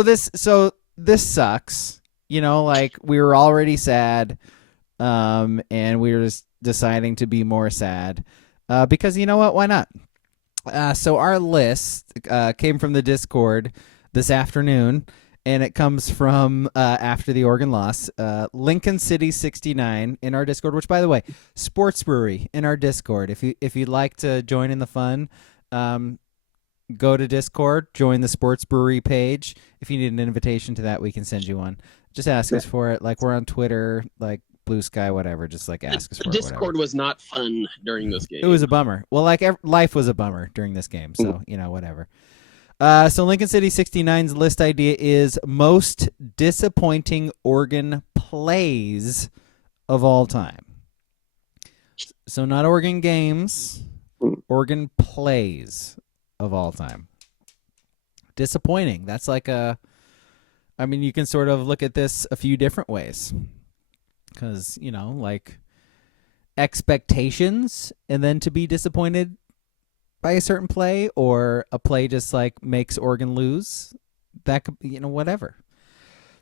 this sucks. Like we were already sad, and we were just deciding to be more sad, because you know what? Why not? So our list came from the Discord this afternoon, and it comes from after the Oregon loss. Lincoln City 69 in our Discord, which, by the way, Sports Brewery in our Discord. If you'd like to join in the fun, go to Discord, join the Sports Brewery page. If you need an invitation to that, we can send you one. Just ask us for it. Like we're on Twitter, like Blue Sky, whatever. Just like ask us for it. Discord was not fun during this game. It was a bummer. Well, like life was a bummer during this game. So, whatever. So Lincoln City 69's list idea is most disappointing Oregon plays of all time. So not Oregon games, Oregon plays of all time. Disappointing. That's like you can sort of look at this a few different ways. Because, like expectations and then to be disappointed by a certain play, or a play just like makes Oregon lose. That could be, whatever.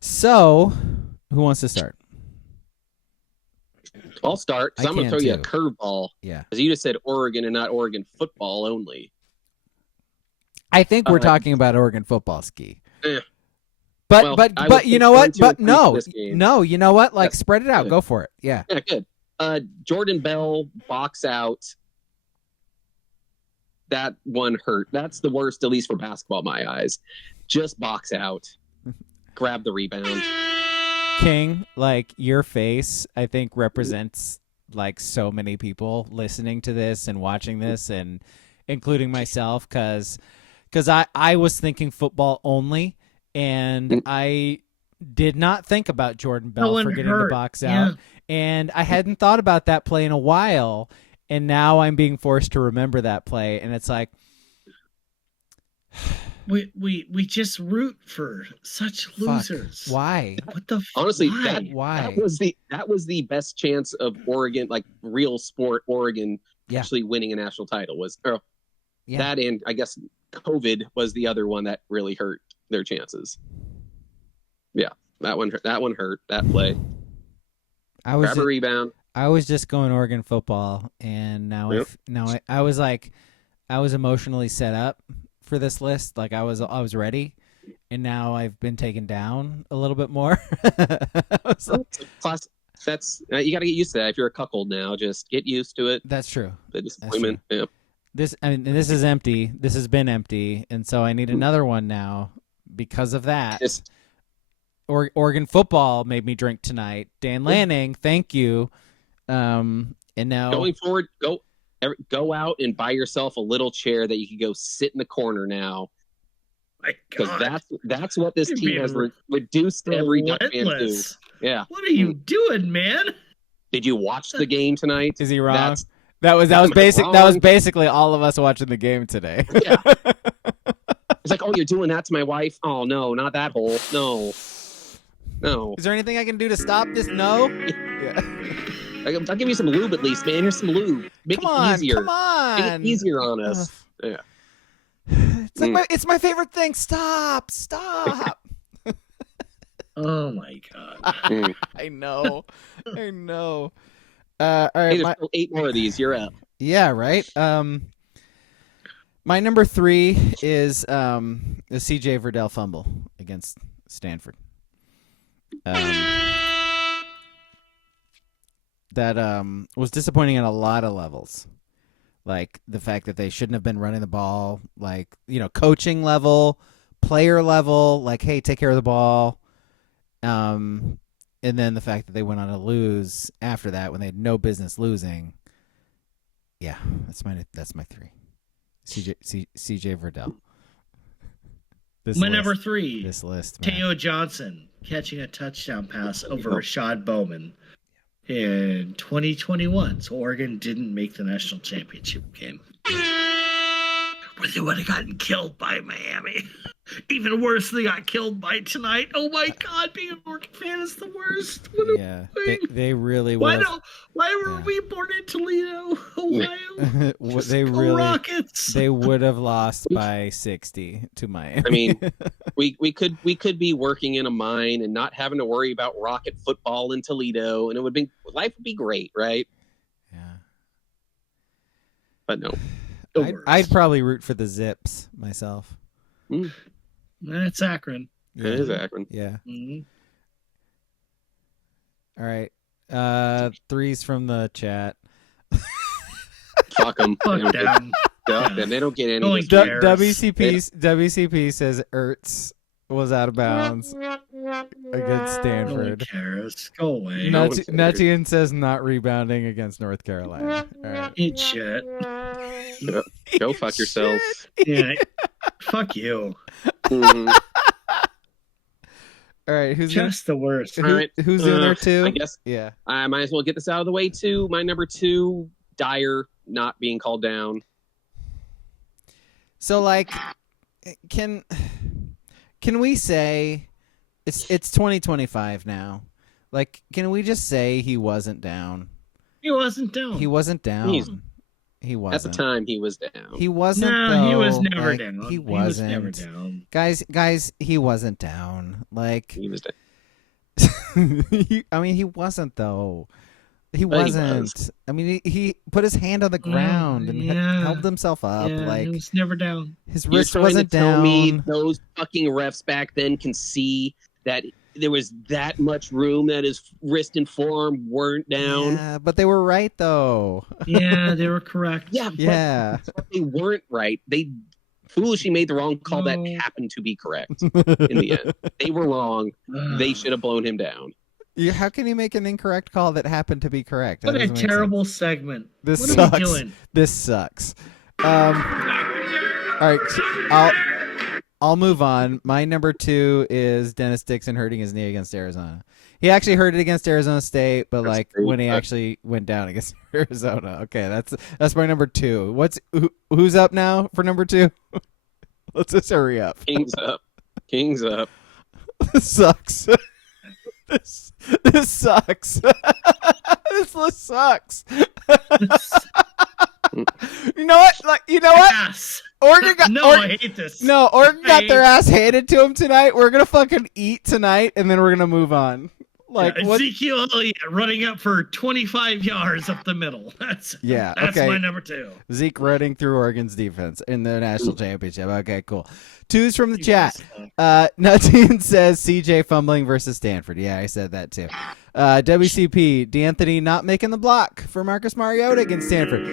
So, who wants to start? I'll start because I'm going to throw you a curveball. Yeah. Because you just said Oregon and not Oregon football only. I think we're talking about Oregon football, Ski. Eh. But you know what? But no, you know what? Like, spread it out. Go for it. Yeah. Yeah, good. Jordan Bell box out. That one hurt. That's the worst, at least for basketball, in my eyes. Just box out. Grab the rebound. King, like, your face, I think, represents, like, so many people listening to this and watching this, and including myself, because I was thinking football only, and I did not think about Jordan Bell for getting the box out. And I hadn't thought about that play in a while, and now I'm being forced to remember that play, and it's like, we just root for such losers. Why? What the? Honestly, why? That was the best chance of Oregon, like real sport Oregon, actually winning a national title. That, and I guess COVID was the other one that really hurt their chances. Yeah, that one hurt. That play. Grab a rebound. I was just going Oregon football, and now I was like, I was emotionally set up for this list. Like I was ready, and now I've been taken down a little bit more. That's you got to get used to that. If you're a cuckold now, just get used to it. That's true. The disappointment. Yeah. This is empty. This has been empty, and so I need another one now because of that. Oregon football made me drink tonight. Dan Lanning, thank you. And now going forward, go out and buy yourself a little chair that you can go sit in the corner now. Because that's what this team has reduced every Duck fan to. Yeah. What are you doing, man? Did you watch the game tonight? Is he wrong? That was basically all of us watching the game today. Yeah. It's like, oh, you're doing that to my wife? Oh no, not that hole. No. Is there anything I can do to stop this? No. Yeah. I'll give you some lube at least, man. Here's some lube. Make it easier. Come on. Make it easier on us. Yeah. It's like it's my favorite thing. Stop. Oh my god. I know. All right. Hey, there's still 8 more of these. You're up. Yeah. Right. My number 3 is the CJ Verdell fumble against Stanford. That was disappointing on a lot of levels. Like the fact that they shouldn't have been running the ball, like, coaching level, player level, like, hey, take care of the ball. And then the fact that they went on to lose after that when they had no business losing. Yeah, that's my 3. CJ Verdell. Number 3. This list, man. Teo Johnson catching a touchdown pass over Rashad Bowman in 2021. So Oregon didn't make the national championship game. Where they would have gotten killed by Miami. Even worse, they got killed by tonight. Oh my God, being an Oregon fan is the worst. Yeah, they really why would. Why were we born in Toledo, Ohio? They really Rockets. They would have lost by 60 to Miami. I mean, we could be working in a mine and not having to worry about rocket football in Toledo, and life would be great, right? Yeah. But no. I'd probably root for the Zips myself. That's Akron. Yeah. It is Akron. Yeah. Mm-hmm. All right. Threes from the chat. Fuck them. Fuck them. They don't get any. No one cares. WCP says Ertz was out of bounds against Stanford. No one cares. Go away. Nutian says not rebounding against North Carolina. All right. Eat shit. Go fuck yourself. Yeah. Fuck you. Mm-hmm. All right. Who's just the worst? All right. Who's in there too? I guess. Yeah. I might as well get this out of the way too. My number 2, Dyer not being called down. So like, can we say it's 2025 now? Like, can we just say he wasn't down? He wasn't down. He wasn't down. He wasn't. At the time, he was down. He wasn't. No, though. he was never like, down. He wasn't. He was never down. Guys, he wasn't down. Like he was down. I mean, he wasn't though. He wasn't. He was. I mean, he put his hand on the ground and held himself up. Like he was never down. His You're wrist trying wasn't to tell down. me those fucking refs back then can see that there was that much room that his wrist and forearm weren't down. Yeah, but they were right though. Yeah, they were correct. Yeah. But they weren't right. They foolishly made the wrong call that happened to be correct in the end. They were wrong. They should have blown him down. How can you make an incorrect call that happened to be correct? What a terrible segment. This what sucks. Are we doing? This sucks. All right, I'll move on. My number 2 is Dennis Dixon hurting his knee against Arizona. He actually hurt it against Arizona State, but like when he actually went down against Arizona. Okay, that's my number 2. Who's up now for number 2? Let's just hurry up. Kings up. This sucks. This sucks. This list sucks. You know what? Yes. Oregon got, I hate this. No, Oregon got their ass handed to them tonight. We're gonna fucking eat tonight, and then we're gonna move on. Like Ezekiel Elliott running up for 25 yards up the middle. That's okay. my number 2. Zeke running through Oregon's defense in the national championship. Okay, cool. 2's from the chat. Nutine says CJ fumbling versus Stanford. Yeah, I said that too. WCP, D'Anthony not making the block for Marcus Mariota against Stanford.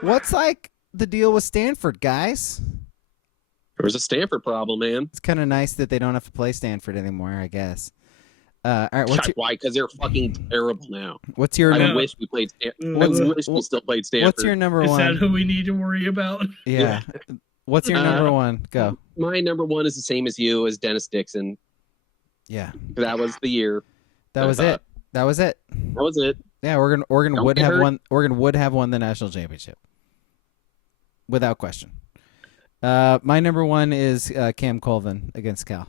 What's like the deal with Stanford, guys? There was a Stanford problem, man. It's kind of nice that they don't have to play Stanford anymore, I guess. All right, why? Because they're fucking terrible now. What's your? I wish we played. I wish we still played Stanford. What's your number 1? Is that who we need to worry about? Yeah. What's your number 1? Go. My number 1 is the same as you, as Dennis Dixon. Yeah. That was the year. That was it. That was it. Yeah, Oregon would have won. Oregon would have won the national championship, without question. My number 1 is Cam Colvin against Cal.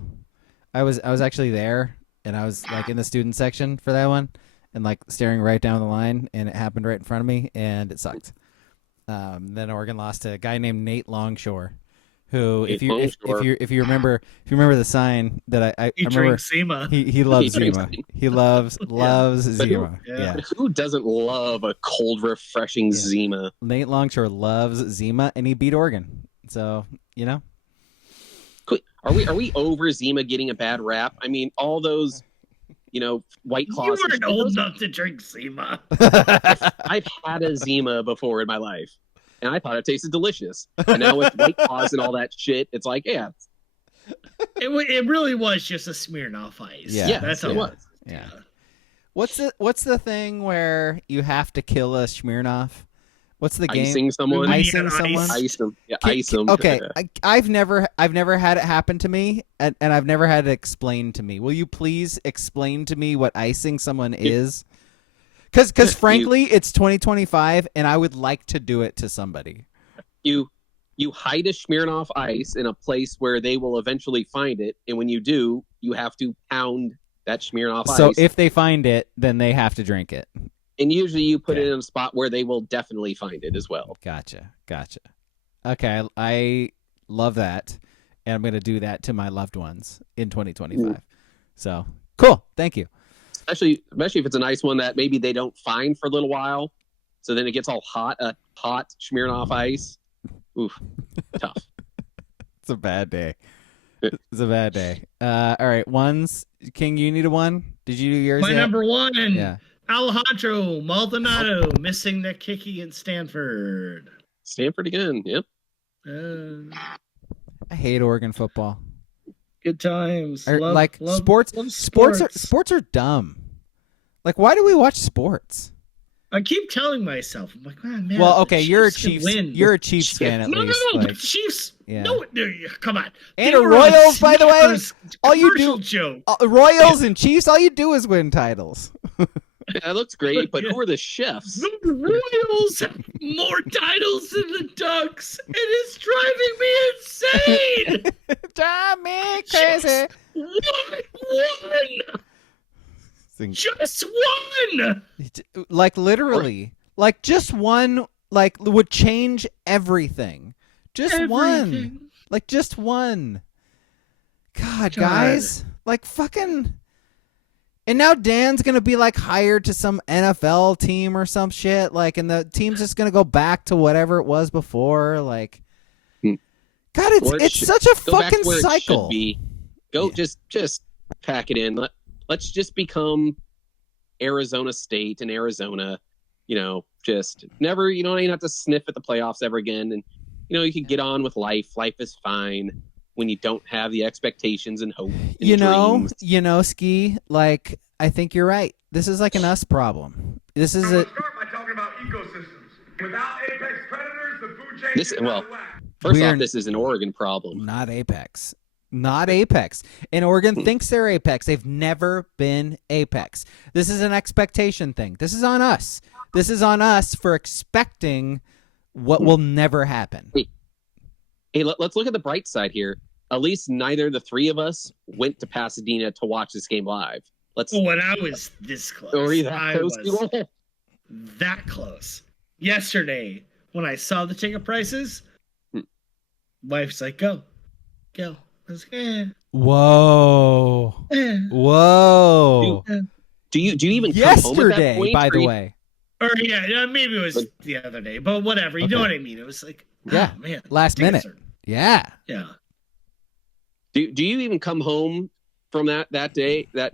I was actually there, and I was like in the student section for that one, and like staring right down the line, and it happened right in front of me, and it sucked. Then Oregon lost to a guy named Nate Longshore, who if you remember the sign that I remember, he loves Zima. He loves Zima. Yeah. Who doesn't love a cold, refreshing Zima? Nate Longshore loves Zima, and he beat Oregon. So, you know. Are we over Zima getting a bad rap? I mean, all those, White Claws. You weren't old enough to drink Zima. I've had a Zima before in my life, and I thought it tasted delicious. And now with White Claws and all that shit, it's like, yeah. It really was just a Smirnoff Ice. Yeah, that's all it was. Yeah. What's the thing where you have to kill a Smirnoff? What's the game? Icing someone. Icing someone. Ice them. Yeah, ice them. Okay, I've never had it happen to me, and I've never had it explained to me. Will you please explain to me what icing someone is? Because frankly, it's 2025, and I would like to do it to somebody. you hide a Smirnoff Ice in a place where they will eventually find it, and when you do, you have to pound that Smirnoff Ice. So if they find it, then they have to drink it. And usually you put it in a spot where they will definitely find it as well. Gotcha. Okay, I love that, and I'm going to do that to my loved ones in 2025. Ooh. So cool. Thank you. Especially if it's a nice one that maybe they don't find for a little while, so then it gets all hot. A hot Smirnoff Ice. Oof, tough. It's a bad day. It's a bad day. All right, ones. King, you need a one? Did you do yours My yet? number one. Yeah. Alejandro Maldonado missing the kick against Stanford. Stanford again. Yep. I hate Oregon football. Good times. Sports are dumb. Like, why do we watch sports? I keep telling myself, I'm like, man. Well, okay, you're a Chiefs fan at least. No, the Chiefs. Yeah. No, come on. And the Royals, by the way. All you do, joke. Royals and Chiefs. All you do is win titles. That looks great, but who are the chefs? The Royals have more titles than the Ducks. It is driving me insane. Drive me crazy. Just one. Like literally, like just one, like would change everything. Just one, like just one. God, guys, like fucking. And now Dan's going to be like hired to some NFL team or some shit. Like, and the team's just going to go back to whatever it was before. Like, God, it's such a fucking cycle. Just pack it in. Let's just become Arizona State and Arizona, just never, you don't even have to sniff at the playoffs ever again. And, you can get on with life. Life is fine when you don't have the expectations and hope and dreams. Ski, like, I think you're right. This is like an us problem. This is start by talking about ecosystems. Without apex predators, the food chain is out of whack. First off, this is an Oregon problem. Not apex. And Oregon thinks they're apex. They've never been apex. This is an expectation thing. This is on us. This is on us for expecting what will never happen. Hey, let's look at the bright side here. At least neither of the three of us went to Pasadena to watch this game live. When I was this close. I was that close. Yesterday, when I saw the ticket prices, wife's like, go. I was like, Whoa. Whoa. Do you even yesterday, come home at that point, by the way? Or maybe it was the other day, but whatever. You know what I mean? It was like, man. Last minute. Yeah. Do you even come home from that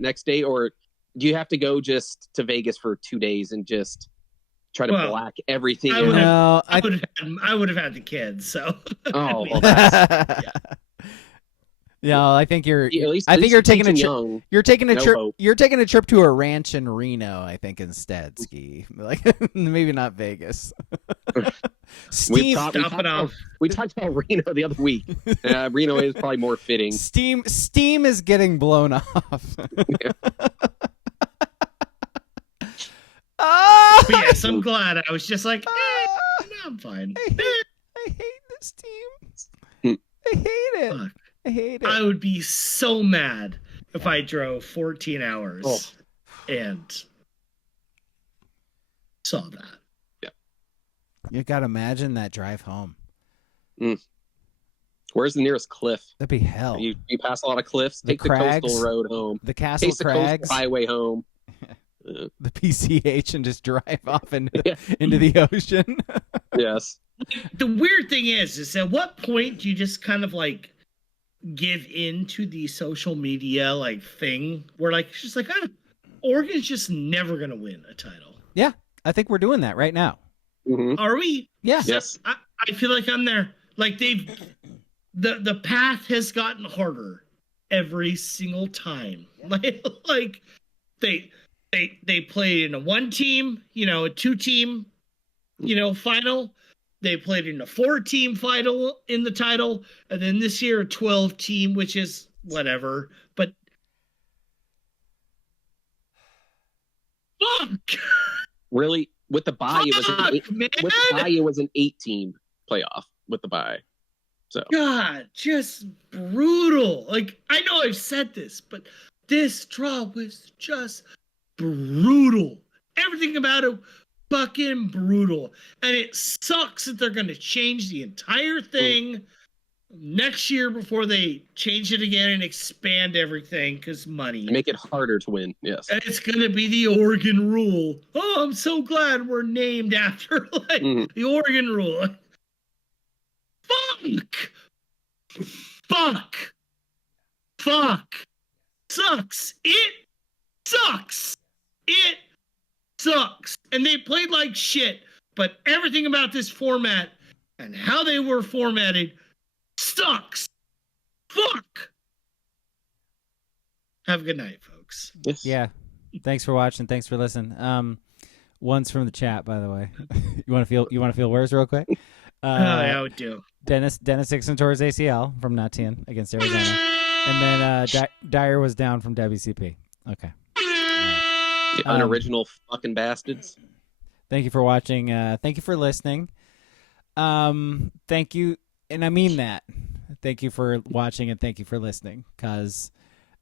next day, or do you have to go just to Vegas for 2 days and just try to black everything out? I would have had the kids, so. Oh, No, I think you're taking a trip. You're taking a trip. You're taking a trip to a ranch in Reno, I think, instead. Ski, like maybe not Vegas. We talked about Reno the other week. Reno is probably more fitting. Steam is getting blown off. But yes, I'm glad. I was just like, I'm fine. I hate this team. I hate it. Fuck. I hate it. I would be so mad if I drove 14 hours and saw that. Yeah. You got to imagine that drive home. Where's the nearest cliff? That'd be hell. You pass a lot of cliffs. Take the coastal road home. The Castle Crags. The highway home. The PCH and just drive off into the ocean. Yes. The weird thing is at what point do you just kind of like give into the social media like thing where like it's just like Oregon's just never gonna win a title. Yeah, I think we're doing that right now. Mm-hmm. Are we? Yeah. Yes. I feel like I'm there. Like the path has gotten harder every single time. Like they played in a 1-team, a 2-team, final. They played in a 4-team final in the title, and then this year a 12-team, which is whatever. But fuck, really, with the bye, it was an 8-team playoff. with the bye. So God, just brutal. Like, I know I've said this, but this draw was just brutal. Everything about it, fucking brutal. And it sucks that they're going to change the entire thing next year before they change it again and expand everything because money. Make it harder to win. Yes. And it's going to be the Oregon rule. Oh, I'm so glad we're named after the Oregon rule. Fuck. Sucks. It sucks. And they played like shit, but everything about this format and how they were formatted sucks. Fuck. Have a good night, folks. Yes. Yeah. Thanks for watching. Thanks for listening. One's from the chat, by the way. You want to feel worse real quick? I would do. Dennis Dixon tore his ACL from not 10 against Arizona, and then Dyer was down from WCP. Okay. The unoriginal fucking bastards. Thank you for watching. Thank you for listening. Thank you, and I mean that. Thank you for watching and thank you for listening, because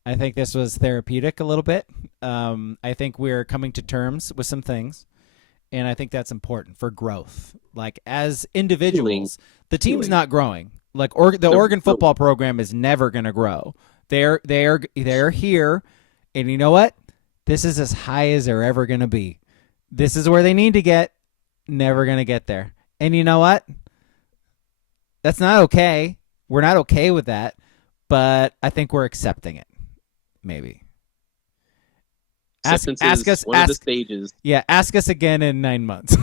I think this was therapeutic a little bit. I think we're coming to terms with some things, and I think that's important for growth. Like, as individuals, the team's not growing. Like, the Oregon football program is never going to grow. They're here, and you know what? This is as high as they're ever going to be. This is where they need to get. Never going to get there. And you know what? That's not okay. We're not okay with that, but I think we're accepting it. Maybe. Ask us. One of the stages. Yeah, ask us again in 9 months.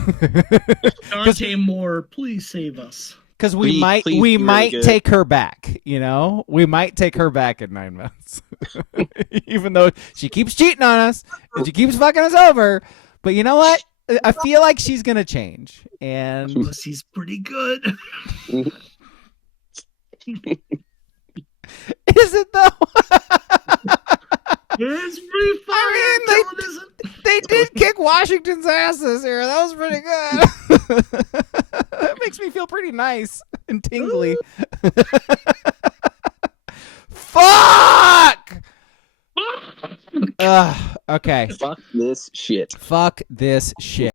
Dante Moore, please save us. Because we might take her back. You know, we might take her back in 9 months, even though she keeps cheating on us and she keeps fucking us over. But you know what? I feel like she's gonna change, and she's pretty good. Is it though? It's pretty funny. I mean, they did kick Washington's ass this year. That was pretty good. That makes me feel pretty nice and tingly. Fuck! Okay. Fuck this shit. Fuck this shit.